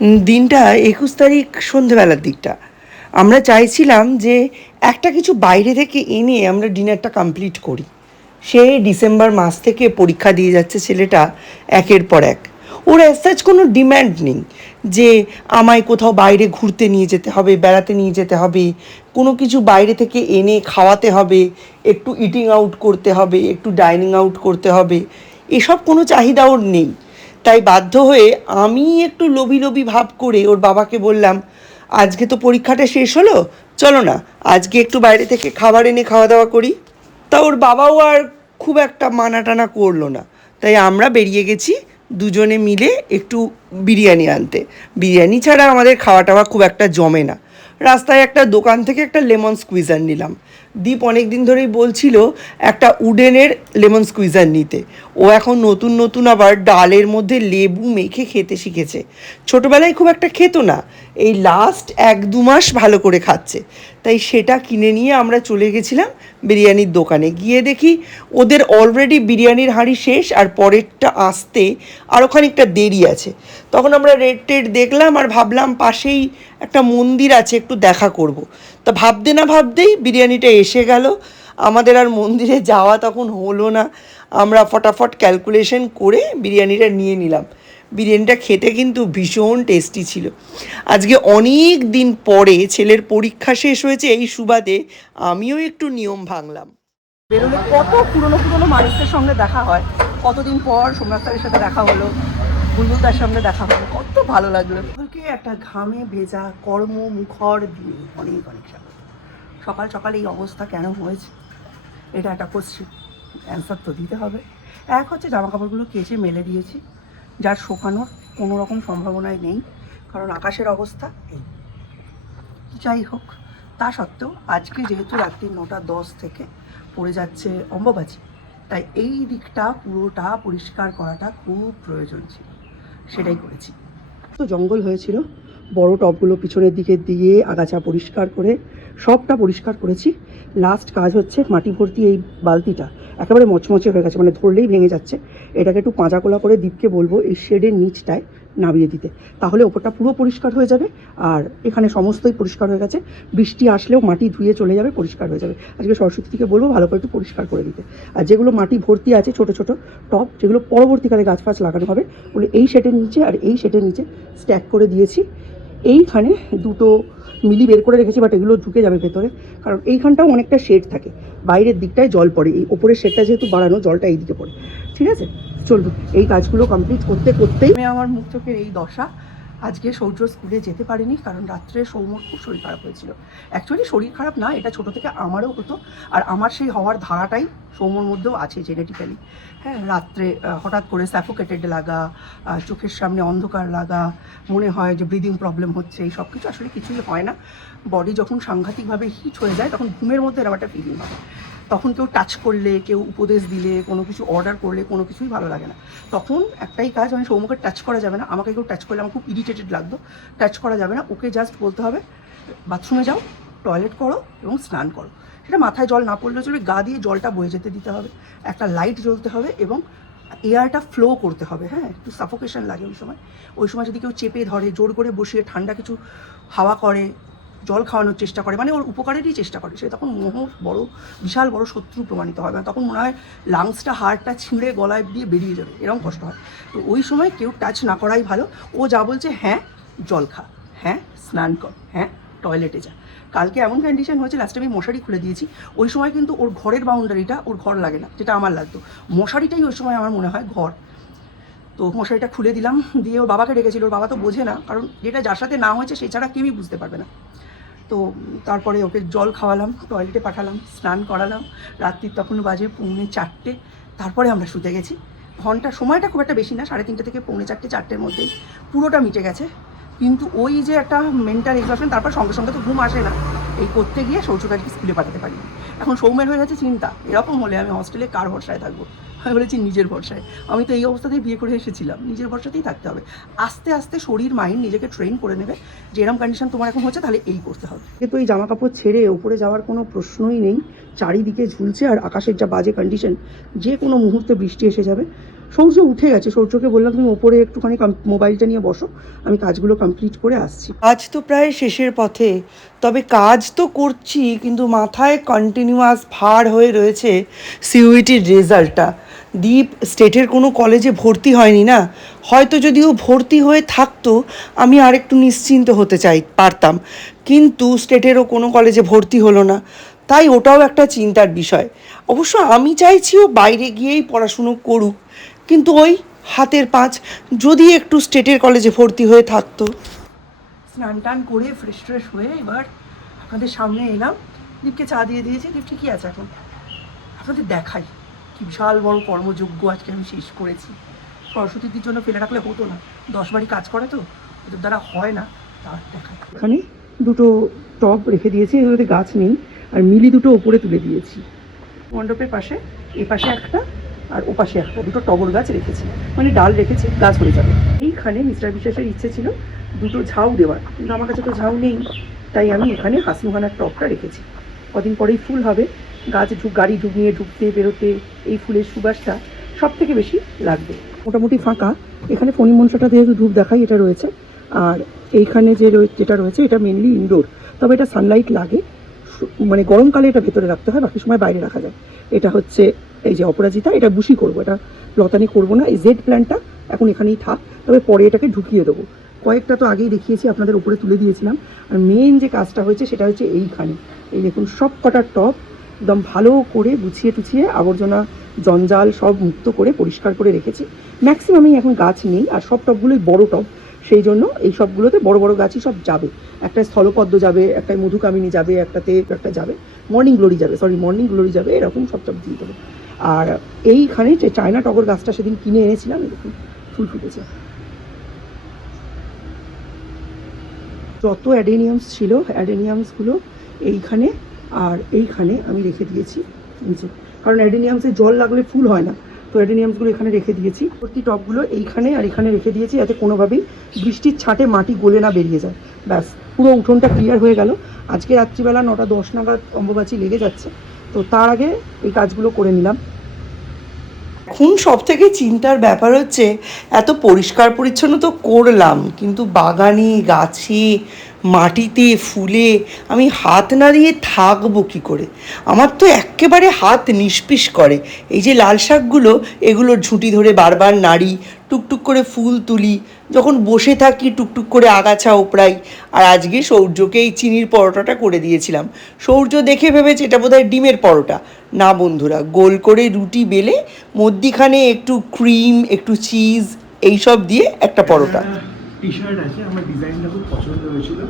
দিনটা ২১ তারিখ সন্ধেবেলার দিকটা আমরা চাইছিলাম যে একটা কিছু বাইরে থেকে এনে আমরা ডিনারটা কমপ্লিট করি। সে ডিসেম্বর মাস থেকে পরীক্ষা দিয়ে যাচ্ছে ছেলেটা একের পর এক। ওর অ্যাজ সাচ কোনো ডিম্যান্ড নেই যে আমায় কোথাও বাইরে ঘুরতে নিয়ে যেতে হবে, বেড়াতে নিয়ে যেতে হবে, কোনো কিছু বাইরে থেকে এনে খাওয়াতে হবে, একটু ইটিং আউট করতে হবে, একটু ডাইনিং আউট করতে হবে, এসব কোনো চাহিদা ওর নেই। তাই বাধ্য হয়ে আমি একটু লোভী লোভী ভাব করে ওর বাবাকে বললাম, আজকে তো পরীক্ষাটা শেষ হলো, চলো না আজকে একটু বাইরে থেকে খাবার এনে খাওয়া দাওয়া করি। তা ওর বাবাও আর খুব একটা মানা টানা করলো না। তাই আমরা বেরিয়ে গেছি দুজনে মিলে একটু বিরিয়ানি আনতে। বিরিয়ানি ছাড়া আমাদের খাওয়া টাওয়া খুব একটা জমে না। রাস্তায় একটা দোকান থেকে একটা লেমন স্কুইজার নিলাম। দীপ অনেক দিন ধরেই বলছিল একটা উডেনের লেমন স্কুইজার নিতে। ও এখন নতুন নতুন আবার ডালের মধ্যে লেবু মেখে খেতে শিখেছে। ছোটোবেলায় খুব একটা খেত না, এই লাস্ট 1-2 মাস ভালো করে খাচ্ছে। তাই সেটা কিনে নিয়ে আমরা চলে গেছিলাম বিরিয়ানির দোকানে। গিয়ে দেখি ওদের অলরেডি বিরিয়ানির হাঁড়ি শেষ আর পরেরটা আসতে আরও খানিকটা দেরি আছে। তখন আমরা রেট টেট দেখলাম আর ভাবলাম পাশেই একটা মন্দির আছে, একটু দেখা করব। তা ভাবতে না ভাবতেই বিরিয়ানিটা এসে গেল। আমাদের আর মন্দিরে যাওয়া তখন হলো না। আমরা ফটাফট ক্যালকুলেশন করে বিরিয়ানিটা নিয়ে নিলাম। বিরিয়ানিটা খেতে কিন্তু ভীষণ টেস্টি ছিল। আজকে অনেক দিন পরে ছেলের পরীক্ষা শেষ হয়েছে, এই সুবাদে আমিও একটু নিয়ম ভাঙলাম। বেরোলে কত পুরনো পুরনো মানুষদের সঙ্গে দেখা হয়। কতদিন পর সোমনাথ স্যারের সাথে দেখা হলো, বুলবুলদার সামনে দেখা হলো, কত ভালো লাগলো। সকলকে একটা ঘামে ভেজা কর্ম মুখর দিন অনেক অনেক স্বাগত। সকাল সকাল এই অবস্থা কেন হয়েছে, এটা একটা কোশ্চেন, অ্যান্সার তো দিতে হবে। এক হচ্ছে জামা কাপড়গুলো কেচে মেলে দিয়েছি, যার শোকানোর কোনো রকম সম্ভাবনাই নেই, কারণ আকাশের অবস্থা এই। যাই হোক, তা সত্ত্বেও আজকে যেহেতু রাত্রি 9:10 থেকে পড়ে যাচ্ছে অম্বুবাচী, তাই এই দিকটা পুরোটা পরিষ্কার করাটা খুব প্রয়োজন ছিল, সেটাই করেছি। তো জঙ্গল হয়েছিল, বড় টবগুলো পিছনের দিকে দিয়ে আগাছা পরিষ্কার করে সবটা পরিষ্কার করেছি। লাস্ট কাজ হচ্ছে মাটি ভর্তি এই বালতিটা একেবারে মচমচে হয়ে গেছে, মানে ধরলেই ভেঙে যাচ্ছে। এটাকে একটু পাঁজাকোলা করে দীপকে বলবো এই শেডের নিচটায় নামিয়ে দিতে, তাহলে ওপরটা পুরো পরিষ্কার হয়ে যাবে। আর এখানে সমস্তই পরিষ্কার হয়ে গেছে, বৃষ্টি আসলেও মাটি ধুয়ে চলে যাবে, পরিষ্কার হয়ে যাবে। আজকে সরস্বতীকে বলবো ভালো করে একটু পরিষ্কার করে দিতে। আর যেগুলো মাটি ভর্তি আছে ছোটো ছোটো টব, যেগুলো পরবর্তীকালে গাছ ফাছ লাগানো হবে, বলে এই শেডের নিচে আর এই শেডের নিচে স্ট্যাক করে দিয়েছি। এইখানে দুটো মিলি বের করে রেখেছি, বাট এগুলো ঢুকে যাবে ভেতরে, কারণ এইখানটাও অনেকটা শেড থাকে, বাইরের দিকটায় জল পড়ে, এই ওপরের শেডটা যেহেতু বাড়ানো, জলটা এই দিকে পড়ে। ঠিক আছে, চলবে। এই কাজগুলো কমপ্লিট করতে করতেই আমার মুখ চোখের এই দশা। আজকে সৌর্য স্কুলে যেতে পারিনি, কারণ রাত্রে সৌম্যর খুব শরীর খারাপ হয়েছিল। অ্যাকচুয়ালি শরীর খারাপ না, এটা ছোটো থেকে আমারও হতো, আর আমার সেই হওয়ার ধারাটাই সৌম্যর মধ্যেও আছে জেনেটিক্যালি। হ্যাঁ, রাত্রে হঠাৎ করে স্যাফোকেটেড লাগা, চোখের সামনে অন্ধকার লাগা, মনে হয় যে ব্রিদিং প্রবলেম হচ্ছে, এই সব কিছু আসলে কিছুই হয় না। বডি যখন সাংঘাতিকভাবে হিট হয়ে যায় তখন ঘুমের মধ্যে এরকম একটা ফিলিং হয়। তখন কেউ টাচ করলে, কেউ উপদেশ দিলে, কোনো কিছু অর্ডার করলে কোনো কিছুই ভালো লাগে না। তখন একটাই কাজ, মানে সৌম্যকে টাচ করা যাবে না, আমাকে কেউ টাচ করলে আমার খুব ইরিটেটেড লাগতো। টাচ করা যাবে না, ওকে জাস্ট বলতে হবে বাথরুমে যাও, টয়লেট করো এবং স্নান করো। সেটা মাথায় জল না পড়লে চলবে, গা দিয়ে জলটা বয়ে যেতে দিতে হবে, একটা লাইট জ্বলতে হবে এবং এয়ারটা ফ্লো করতে হবে। হ্যাঁ, একটু সাফোকেশন লাগে ওই সময় যদি কেউ চেপে ধরে, জোর করে বসিয়ে ঠান্ডা কিছু হাওয়া করে, জল খাওয়ানোর চেষ্টা করে, মানে ওর উপকারেরই চেষ্টা করে, সে তখন বড় বিশাল বড় শত্রু প্রমাণিত হয়। মানে তখন মনে হয় লাংসটা, হাড়টা ছিঁড়ে গলায় দিয়ে বেরিয়ে যাবে, এরকম কষ্ট হয়। তো ওই সময় কেউ টাচ না করাই ভালো। ও যা বলছে, হ্যাঁ জল খা, হ্যাঁ স্নান কর, হ্যাঁ টয়লেটে যা। কালকে এমন কন্ডিশন হয়েছে, লাস্টে আমি মশারি খুলে দিয়েছি। ওই সময় কিন্তু ওর ঘরের বাউন্ডারিটা ওর ঘর লাগে না, যেটা আমার লাগতো। মশারিটাই ওই সময় আমার মনে হয় ঘর। তো মশারিটা খুলে দিলাম, দিয়ে ওর বাবাকে ডেকেছিল। ওর বাবা তো বোঝে না, কারণ যেটা যার সাথে না হয়েছে সে ছাড়া কেউই বুঝতে পারবে না। তো তারপরে ওকে জল খাওয়ালাম, টয়লেটে পাঠালাম, স্নান করালাম। রাত্রির তখন বাজে 3:45, তারপরে আমরা শুতে গেছি। ঘন্টা সময়টা খুব একটা বেশি না, 3:30 থেকে 4:45, 4টের মধ্যেই পুরোটা মিটে গেছে। কিন্তু ওই যে একটা মেন্টাল এক্সশন, তারপর সঙ্গে সঙ্গে তো ঘুম আসে না, এই করতে গিয়ে সৌর্যকারকে স্কুলে পাঠাতে পারি। এখন সৌম্যের হয়ে গেছে চিন্তা, এরকম হলে আমি হস্টেলে কার ভরসায় থাকবো? আমি বলেছি নিজের ভরসায়। আমি তো এই অবস্থাতেই বিয়ে করে এসেছিলাম, নিজের ভরসাতেই থাকতে হবে। আস্তে আস্তে শরীর মাইন্ড নিজেকে ট্রেন করে নেবে যে এরকম কন্ডিশন তোমার এখন হচ্ছে, তাহলে এই করতে হবে। কিন্তু এই জামা কাপড় ছেড়ে উপরে যাওয়ার কোনো প্রশ্নই নেই, চারিদিকে ঝুলছে, আর আকাশের যা বাজে কন্ডিশন, যে কোনো মুহূর্তে বৃষ্টি এসে যাবে। সৌর্য উঠে গেছে, সৌর্যকে বললাম তুমি ওপরে একটুখানি মোবাইলটা নিয়ে বসো, আমি কাজগুলো কমপ্লিট করে আসছি। কাজ তো প্রায় শেষের পথে, তবে কাজ তো করছি কিন্তু মাথায় কন্টিনিউয়াস ভার হয়ে রয়েছে সিইউইটির রেজাল্টটা। দীপ স্টেটের কোনো কলেজে ভর্তি হয়নি না, হয়তো যদিও ভর্তি হয়ে থাকতো আমি আরেকটু নিশ্চিন্ত হতে পারতাম, কিন্তু স্টেটেরও কোনো কলেজে ভর্তি হলো না, তাই ওটাও একটা চিন্তার বিষয়। অবশ্য আমি চাইছি ও বাইরে গিয়েই পড়াশুনো করুক, কিন্তু ওই হাতের পাঁচ, যদি একটু স্টেটের কলেজে ভর্তি হয়ে থাকতো। স্নান টান করে ফ্রেশ ট্রেশ হয়ে এবার আপনাদের সামনে এলাম। দীপকে চা দিয়ে দিয়েছি, দীপ ঠিকই আছে এখন। আপনাদের দেখাই কি বিশাল বড় কর্মযোগ্য আজকে আমি শেষ করেছি। সরস্বতীর জন্য ফেলে রাখলে হতো না, 10 বাড়ি কাজ করে তো, ওদের দ্বারা হয় না, তার দেখাই। এখানে দুটো টব রেখে দিয়েছি, এগুলোতে গাছ নেই, আর মিলি দুটো ওপরে তুলে দিয়েছি। মণ্ডপের পাশে এ পাশে একটা আর ও পাশে একটা, দুটো টগর গাছ রেখেছি, মানে ডাল রেখেছি, গাছ হয়ে যাবে। এইখানে মিস্টার বিশ্বাসের ইচ্ছে ছিল দুটো ঝাউ দেওয়ার, কিন্তু আমার কাছে তো ঝাউ নেই, তাই আমি এখানে হাসিমুখানার টবটা রেখেছি। কদিন পরেই ফুল হবে, গাছ গাড়ি নিয়ে ঢুকতে বেরোতে এই ফুলের সুবাসটা সব থেকে বেশি লাগবে। মোটামুটি ফাঁকা, এখানে ফণি মনসাটা যেহেতু ধূপ দেখাই এটা রয়েছে, আর এইখানে যেটা রয়েছে এটা মেনলি ইনডোর, তবে এটা সানলাইট লাগে, মানে গরমকালে এটা ভেতরে রাখতে হয়, বাকি সময় বাইরে রাখা যায়। এটা হচ্ছে এই যে অপরাজিতা, এটা বুশি করবো, এটা লতানি করবো না। এই জেড প্ল্যান্টটা এখন এখানেই থাক, তবে পরে এটাকে ঢুকিয়ে দেবো। কয়েকটা তো আগেই দেখিয়েছি, আপনাদের উপরে তুলে দিয়েছিলাম। আর মেন যে কাজটা হয়েছে সেটা হচ্ছে এইখানে, এই দেখুন সব কটার টব একদম ভালো করে গুছিয়ে টুছিয়ে আবর্জনা জঞ্জাল সব মুক্ত করে পরিষ্কার করে রেখেছি। ম্যাক্সিমামই এখন গাছ নেই, আর সব টবগুলোই বড় টব, সেই জন্য এই সবগুলোতে বড় বড় গাছই সব যাবে। একটা স্থলপদ্ম যাবে, একটা মধুকামিনী যাবে, একটাতে একটা যাবে মর্নিং গ্লোরি যাবে, এরকম সব টব দিয়ে দেবো। আর এইখানে যে চায়না টগর গাছটা সেদিন কিনে এনেছিলাম, এরকম ফুল ফুটেছে। যত অ্যাডেনিয়ামস ছিল অ্যাডেনিয়ামসগুলো এইখানে আর এইখানে আমি রেখে দিয়েছি নিচে, কারণ অ্যাডেনিয়ামসে জল লাগলে ফুল হয় না, তো অ্যাডেনিয়ামসগুলো এখানে রেখে দিয়েছি। প্রতি টবগুলো এইখানে আর এখানে রেখে দিয়েছি, যাতে কোনোভাবেই বৃষ্টির ছাটে মাটি গলে না বেরিয়ে যায়। ব্যাস, পুরো উঠোনটা ক্লিয়ার হয়ে গেল। আজকে রাত্রিবেলা 9:10 নাগাদ অম্বুবাচী লেগে যাচ্ছে, তো তার আগে এই কাজগুলো করে নিলাম। এখন সব থেকে চিন্তার ব্যাপার হচ্ছে, এত পরিষ্কার পরিচ্ছন্ন তো করলাম, কিন্তু বাগানে গাছে মাটিতে ফুলে আমি হাত না দিয়ে থাকবো কী করে? আমার তো একেবারে হাত নিষ্পিস করে। এই যে লাল শাকগুলো, এগুলোর ঝুঁটি ধরে বারবার নাড়ি, টুকটুক করে ফুল তুলি, যখন বসে থাকি টুকটুক করে আগাছা ওপড়াই। আর আজকে সৌর্যকে এই চিনির পরোটাটা করে দিয়েছিলাম, সৌর্য দেখে ভেবেছে এটা বোধহয় ডিমের পরোটা। না বন্ধুরা, গোল করে রুটি বেলে মধ্যিখানে একটু ক্রিম, একটু চিজ এইসব দিয়ে একটা পরোটা। টি শার্ট আছে, আমার ডিজাইনটা খুব পছন্দ হয়েছিল।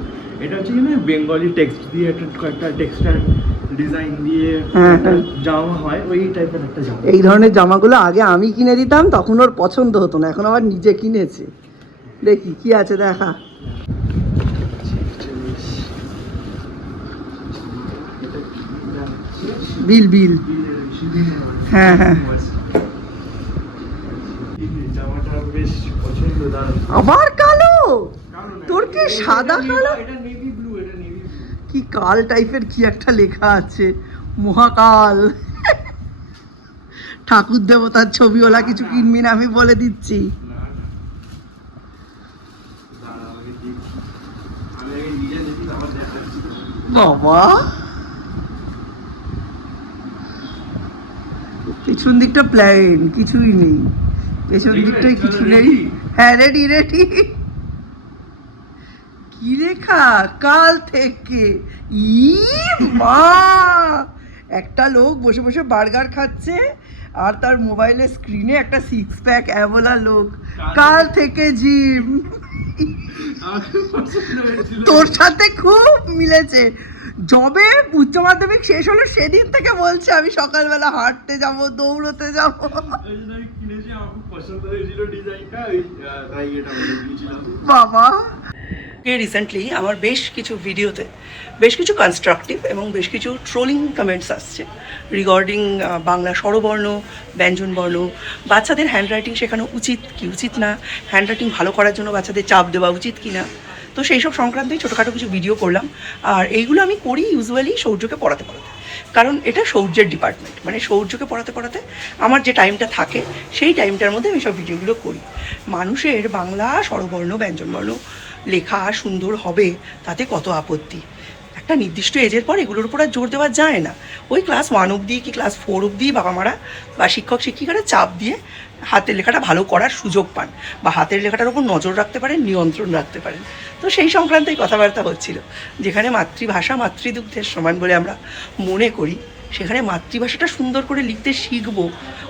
এটা হচ্ছে কি না, বেঙ্গলি টেক্সট দিয়ে একটা টেক্সটার ডিজাইন দিয়ে জামা হয়, ওই টাইপের একটা জামা। এই ধরনের জামাগুলো আগে আমি কিনে দিতাম, তখন ওর পছন্দ হতো না, এখন আবার নিজে কিনেছে। দেখি কি আছে, দেখা। বিল বিল, হ্যাঁ হ্যাঁ, জামাটা বেশ পছন্দ। আবার কালো, তোর কি সাদা কালো? এটা নেভি ব্লু, এটা নেভি ব্লু। কি কাল টাইপের কি একটা লেখা আছে, মহাকাল। ঠাকুর দেবতার ছবিওয়ালা কিছু কিনবি না, আমি বলে দিচ্ছি। বাবা, পেছন দিকটা প্লেন, কিছুই নেই, পেছন দিকটাই কিছু নেই। হ্যাঁ রেডি রেডি। কি লেখা? কাল থেকে। ই মা, একটা লোক বসে বসে বার্গার খাচ্ছে আর তার মোবাইলের স্ক্রিনে একটা 6 প্যাক অ্যাবলা লোক। কাল থেকে জিম। তোর সাথে খুব মিলেছে। যবে উচ্চ মাধ্যমিক শেষ হলো সেদিন থেকে বলছে আমি সকালবেলা হাঁটতে যাব, দৌড়তে যাব। বাবা, রিসেন্টলি আমার বেশ কিছু ভিডিওতে বেশ কিছু কনস্ট্রাকটিভ এবং বেশ কিছু ট্রোলিং কমেন্টস আসছে রিগার্ডিং বাংলা স্বরবর্ণ, ব্যঞ্জনবর্ণ, বাচ্চাদের হ্যান্ডরাইটিং শেখানো উচিত কি উচিত না, হ্যান্ডরাইটিং ভালো করার জন্য বাচ্চাদের চাপ দেওয়া উচিত কি না। তো সেই সব সংক্রান্তই ছোটোখাটো কিছু ভিডিও করলাম, আর এইগুলো আমি করি ইউজুয়ালি সৌর্যকে পড়াতে। কারণ এটা সৌর্যের ডিপার্টমেন্ট, মানে সৌর্যকে পড়াতে পড়াতে আমার যে টাইমটা থাকে সেই টাইমটার মধ্যে আমি সব ভিডিওগুলো করি। মানুষের বাংলা স্বরবর্ণ ব্যঞ্জনবর্ণ লেখা সুন্দর হবে তাতে কত আপত্তি, একটা নির্দিষ্ট এজের পর এগুলোর উপর আর জোর দেওয়া যায় না। ওই ক্লাস 1 অবধি কি ক্লাস 4 অবধি বাবা মারা বা শিক্ষক শিক্ষিকারা চাপ দিয়ে হাতের লেখাটা ভালো করার সুযোগ পান বা হাতের লেখাটার উপর নজর রাখতে পারেন, নিয়ন্ত্রণ রাখতে পারেন। তো সেই সংক্রান্তই কথাবার্তা হচ্ছিল, যেখানে মাতৃভাষা মাতৃদুগ্ধের সমান বলে আমরা মনে করি, সেখানে মাতৃভাষাটা সুন্দর করে লিখতে শিখবো,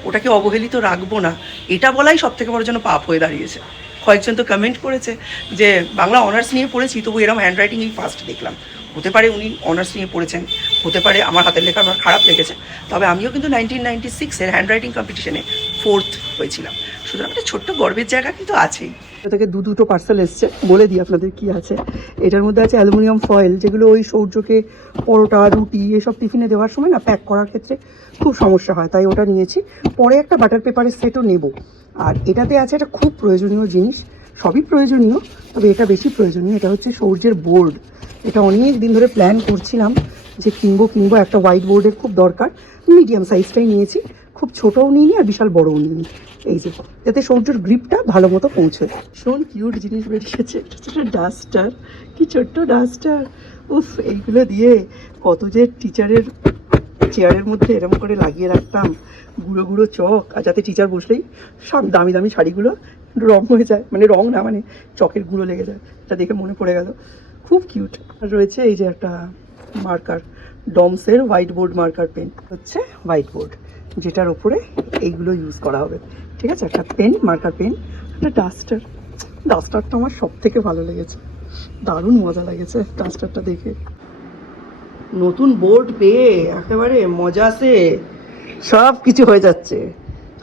ওটাকে অবহেলিত রাখবো না, এটা বলাই সবথেকে বড় যেন পাপ হয়ে দাঁড়িয়েছে। কয়েকজন তো কমেন্ট করেছে যে বাংলা অনার্স নিয়ে পড়েছি তবু এরকম হ্যান্ডরাইটিং এই ফার্স্ট দেখলাম। হতে পারে উনি অনার্স নিয়ে পড়েছেন, হতে পারে আমার হাতের লেখা আমার খারাপ লেগেছে, তবে আমিও কিন্তু 1996-এর হ্যান্ডরাইটিং কম্পিটিশনে 4th হয়েছিলাম। সুতরাং একটা ছোট্ট গর্বের জায়গা কিন্তু আছেই। এটা থেকে দুটো পার্সেল এসছে, বলে দিই আপনাদের কি আছে। এটার মধ্যে আছে অ্যালুমিনিয়াম ফয়েল, যেগুলো ওই সৌর্যকে পরোটা রুটি এসব টিফিনে দেওয়ার সময় না প্যাক করার ক্ষেত্রে খুব সমস্যা হয়, তাই ওটা নিয়েছি। পরে একটা বাটার পেপারের সেটও নেব। আর এটাতে আছে একটা খুব প্রয়োজনীয় জিনিস, সবই প্রয়োজনীয় তবে এটা বেশি প্রয়োজনীয়, এটা হচ্ছে সৌর্যের বোর্ড। এটা অনেক দিন ধরে প্ল্যান করছিলাম যে কিনবো একটা হোয়াইট বোর্ডের খুব দরকার। মিডিয়াম সাইজটাই নিয়েছি, খুব ছোটও নিইনি আর বিশাল বড়ও নিইনি, এই যে যাতে সৌর্যের গ্রিপটা ভালো মতো পৌঁছয়। ভীষণ কিউট জিনিস বেরিয়েছে, এটা হচ্ছে একটা ডাস্টার, কি ছোট্ট ডাস্টার। উফ, এইগুলো দিয়ে কত যে টিচারের চেয়ারের মধ্যে এরকম করে লাগিয়ে রাখতাম গুঁড়ো গুঁড়ো চক, আর যাতে টিচার বসলেই সব দামি দামি শাড়িগুলো রং হয়ে যায়, মানে রং না মানে চকের গুঁড়ো লেগে যায়। এটা দেখে মনে পড়ে গেল, খুব কিউট। আর রয়েছে এই যে একটা মার্কার, ডমসের হোয়াইট বোর্ড মার্কার পেন, হচ্ছে হোয়াইট বোর্ড যেটার ওপরে এইগুলো ইউজ করা হবে। ঠিক আছে, একটা পেন, মার্কার পেন, একটা ডাস্টার। ডাস্টারটা আমার সব থেকে ভালো লেগেছে, দারুণ মজা লেগেছে ডাস্টারটা দেখে। নতুন বোর্ড পেয়ে একেবারে মজাসে সব কিছু হয়ে যাচ্ছে।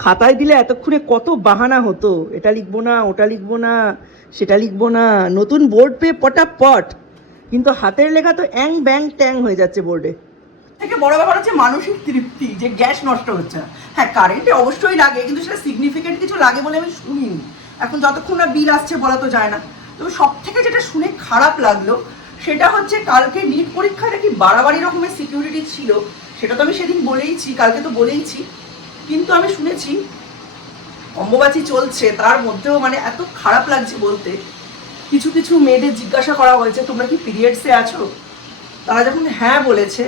খাতায় দিলে এতক্ষণে কত বাহানা হতো, এটা লিখবো না, ওটা লিখবো না, সেটা লিখবো না। নতুন বোর্ড পেয়ে পটাপট, কিন্তু হাতের লেখা তো অ্যাং ব্যাং ট্যাং হয়ে যাচ্ছে বোর্ডে। থেকে বড় ব্যাপার হচ্ছে মানসিক তৃপ্তি, যে গ্যাস নষ্ট হচ্ছে না। হ্যাঁ, কারেন্টে অবশ্যই লাগে, কিন্তু সেটা সিগনিফিকেন্ট কিছু লাগে বলে আমি শুনিনি। এখন যতক্ষণ না বিল আসছে বলা তো যায় না। তবে সব থেকে যেটা শুনে খারাপ লাগলো সেটা হচ্ছে কালকে নিট পরীক্ষাটা কি বাড়াবাড়ি রকমের সিকিউরিটি ছিল, সেটা তো আমি সেদিন বলেইছি, কালকে তো বলেইছি। কিন্তু আমি শুনেছি অম্বুবাচী চলছে, তার মধ্যেও মানে এত খারাপ লাগছে বলতে, কিছু কিছু মেয়েদের জিজ্ঞাসা করা হয়েছে তোমরা কি পিরিয়ডসে আছো, তারা যখন হ্যাঁ বলেছে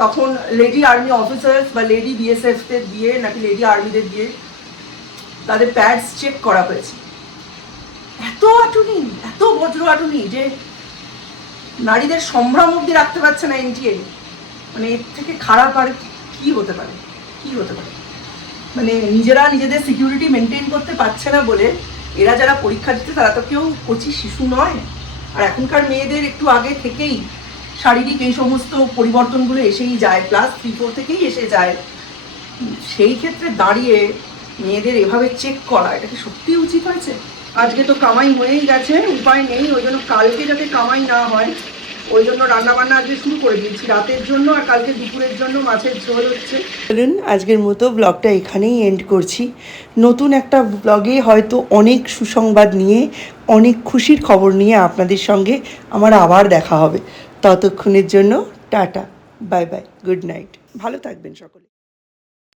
তখন লেডি আর্মি অফিসার্স বা লেডি বিএসএফদের দিয়ে নাকি লেডি আর্মিদের দিয়ে তাদের প্যাডস চেক করা হয়েছে। এত আটুনি, এত বজ্র আটুনি যে নারীদের সম্ভ্রম অব্দি রাখতে পারছে না এনটিএ। মানে এর থেকে খারাপ আর কি হতে পারে, কি হতে পারে? মানে নিজেরা নিজেদের সিকিউরিটি মেনটেন করতে পারছে না বলে এরা যারা পরীক্ষা দিচ্ছে তারা তো কেউ কচি শিশু নয়। আর এখনকার মেয়েদের একটু আগে থেকেই শারীরিক এই সমস্ত পরিবর্তনগুলো এসেই যায়, ক্লাস 3-4 থেকেই এসে যায়। সেই ক্ষেত্রে দাঁড়িয়ে মেয়েদের এভাবে চেক করা, এটা কি সত্যিই উচিত হয়েছে? আজকে তো কামাই হয়েই গেছে, উপায় নেই, ওই জন্য কালকে যাতে কামাই না হয় ওই জন্য রান্নাবান্না আজকে শুরু করে দিয়েছি রাতের জন্য, আর কালকে দুপুরের জন্য মাছের ঝোল হচ্ছে। চলুন আজকের মতো ব্লগটা এখানেই এন্ড করছি। নতুন একটা ব্লগে হয়তো অনেক সুসংবাদ নিয়ে, অনেক খুশির খবর নিয়ে আপনাদের সঙ্গে আমার আবার দেখা হবে। ততক্ষণের জন্য tata, bye bye, good night, ভালো থাকবেন সকলে।